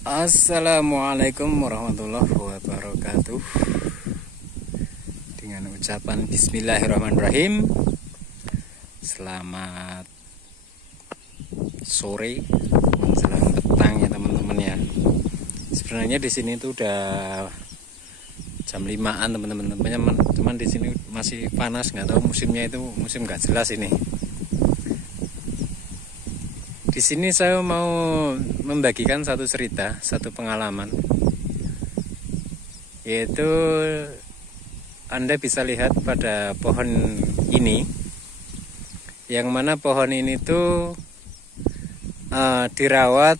Assalamualaikum warahmatullahi wabarakatuh. Dengan ucapan Bismillahirrahmanirrahim. Selamat sore menjelang petang ya teman-teman ya. Sebenarnya di sini tuh udah jam 5-an teman-teman. Cuman di sini masih panas, nggak tahu musimnya itu musim nggak jelas ini. Di sini saya mau membagikan satu cerita, satu pengalaman, yaitu Anda bisa lihat pada pohon ini, yang mana pohon ini tuh dirawat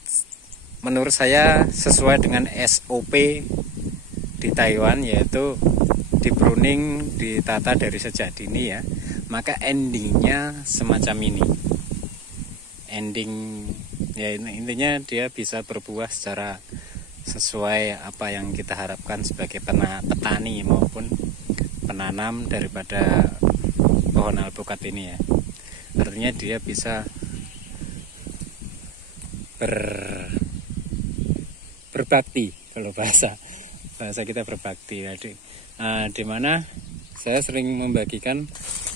menurut saya sesuai dengan SOP di Taiwan, yaitu di pruning, ditata dari sejak dini ya. Maka endingnya semacam ini. Ending ya, intinya dia bisa berbuah secara sesuai apa yang kita harapkan sebagai petani maupun penanam daripada pohon alpukat ini ya. Artinya dia bisa berbakti, kalau bahasa kita berbakti. Jadi di mana saya sering membagikan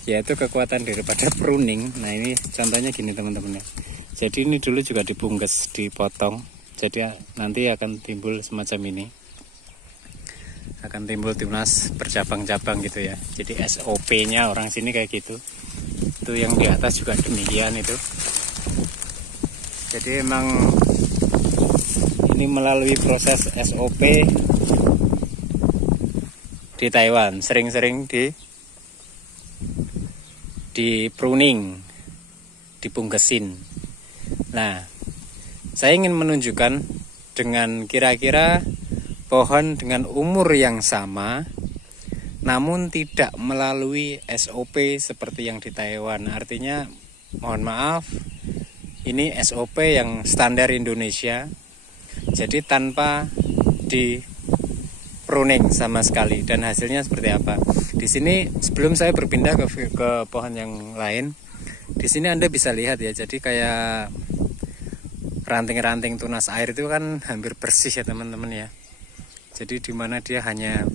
yaitu kekuatan daripada pruning. Nah ini contohnya gini teman-teman ya. Jadi ini dulu juga dibungkus, dipotong. Jadi nanti akan timbul semacam ini. Akan timbul tunas bercabang-cabang gitu ya. Jadi SOP-nya orang sini kayak gitu. Itu yang di atas juga demikian itu. Jadi emang ini melalui proses SOP di Taiwan, sering-sering di pruning, dibungkesin. Nah, saya ingin menunjukkan dengan kira-kira pohon dengan umur yang sama, namun tidak melalui SOP seperti yang di Taiwan. Artinya, mohon maaf, ini SOP yang standar Indonesia, jadi tanpa di pruning sama sekali. Dan hasilnya seperti apa? Di sini sebelum saya berpindah ke pohon yang lain, di sini Anda bisa lihat ya. Jadi kayak ranting-ranting tunas air itu kan hampir bersih ya teman-teman ya. Jadi di mana dia hanya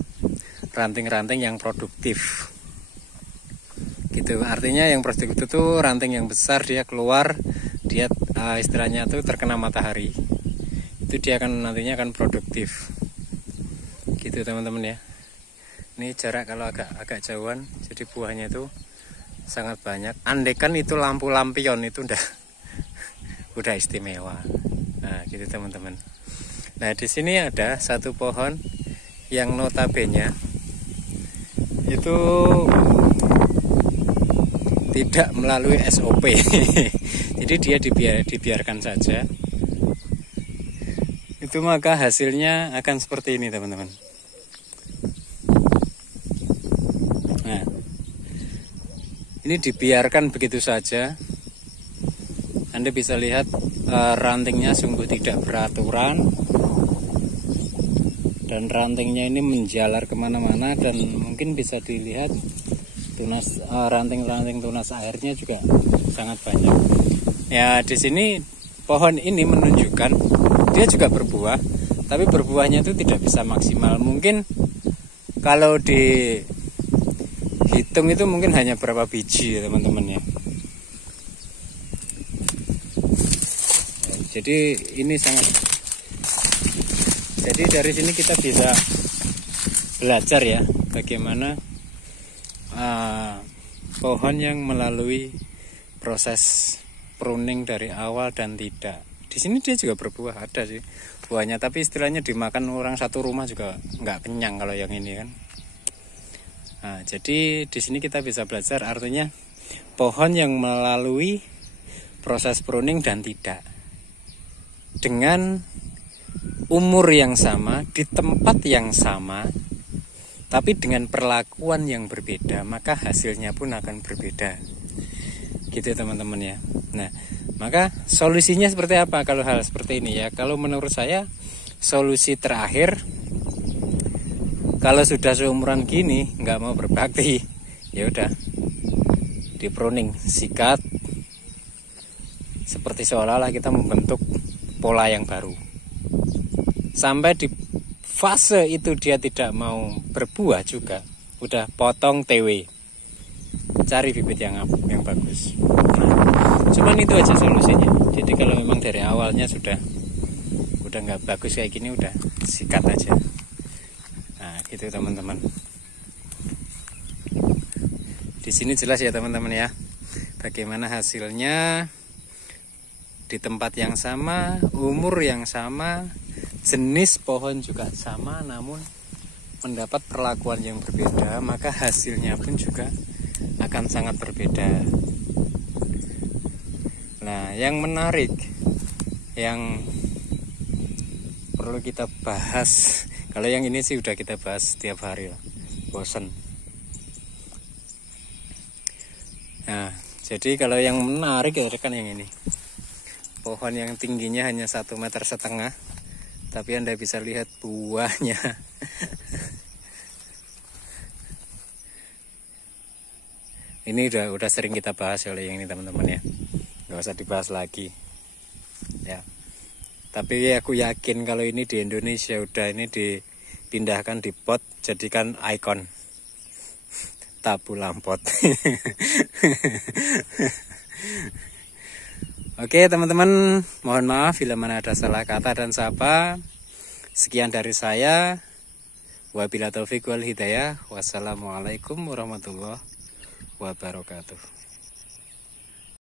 ranting-ranting yang produktif. Gitu. Artinya yang produktif itu tuh ranting yang besar, dia keluar, dia istilahnya tuh terkena matahari. Itu dia nantinya akan produktif. Gitu teman-teman ya. Ini jarak kalau agak jauhan, jadi buahnya itu sangat banyak. Andekan itu lampu lampion itu udah istimewa. Nah, gitu teman-teman. Nah, di sini ada satu pohon yang notabene itu tidak melalui SOP. Jadi dia dibiarkan saja. Itu maka hasilnya akan seperti ini teman-teman. Nah, ini dibiarkan begitu saja. Anda bisa lihat rantingnya sungguh tidak beraturan, dan rantingnya ini menjalar kemana-mana, dan mungkin bisa dilihat tunas ranting-ranting tunas airnya juga sangat banyak. Ya, di sini pohon ini menunjukkan dia juga berbuah, tapi berbuahnya itu tidak bisa maksimal. Mungkin kalau dihitung itu mungkin hanya berapa biji ya teman-teman ya. Jadi ini sangat. Jadi dari sini kita bisa belajar ya bagaimana pohon yang melalui proses pruning dari awal dan tidak. Di sini dia juga berbuah, ada sih buahnya, tapi istilahnya dimakan orang satu rumah juga nggak kenyang kalau yang ini kan. Nah, jadi di sini kita bisa belajar artinya pohon yang melalui proses pruning dan tidak, dengan umur yang sama, di tempat yang sama, tapi dengan perlakuan yang berbeda, maka hasilnya pun akan berbeda. Gitu teman-teman ya. Nah, maka solusinya seperti apa kalau hal seperti ini ya? Kalau menurut saya solusi terakhir, kalau sudah seumuran gini nggak mau berbakti, ya udah di pruning, sikat, seperti seolah-olah kita membentuk pola yang baru. Sampai di fase itu dia tidak mau berbuah juga, udah potong TW, cari bibit yang bagus. Nah, cuman itu aja solusinya. Jadi kalau memang dari awalnya udah nggak bagus kayak gini, udah sikat aja. Nah gitu teman-teman. Di sini jelas ya teman-teman ya, bagaimana hasilnya di tempat yang sama, umur yang sama, jenis pohon juga sama, namun mendapat perlakuan yang berbeda, maka hasilnya pun juga akan sangat berbeda. Nah, yang menarik, yang perlu kita bahas, kalau yang ini sih udah kita bahas setiap hari lah, bosen. Nah, jadi kalau yang menarik ya kan yang ini, pohon yang tingginya hanya 1,5 meter, tapi Anda bisa lihat buahnya. Ini udah sering kita bahas oleh yang ini teman-teman ya, nggak usah dibahas lagi ya. Tapi aku yakin kalau ini di Indonesia udah ini dipindahkan di pot, jadikan ikon tabu lampot. Oke teman-teman, mohon maaf bila mana ada salah kata dan sapa. Sekian dari saya. Wabillahi taufiq wal hidayah. Wassalamualaikum warahmatullahi wabarakatuh.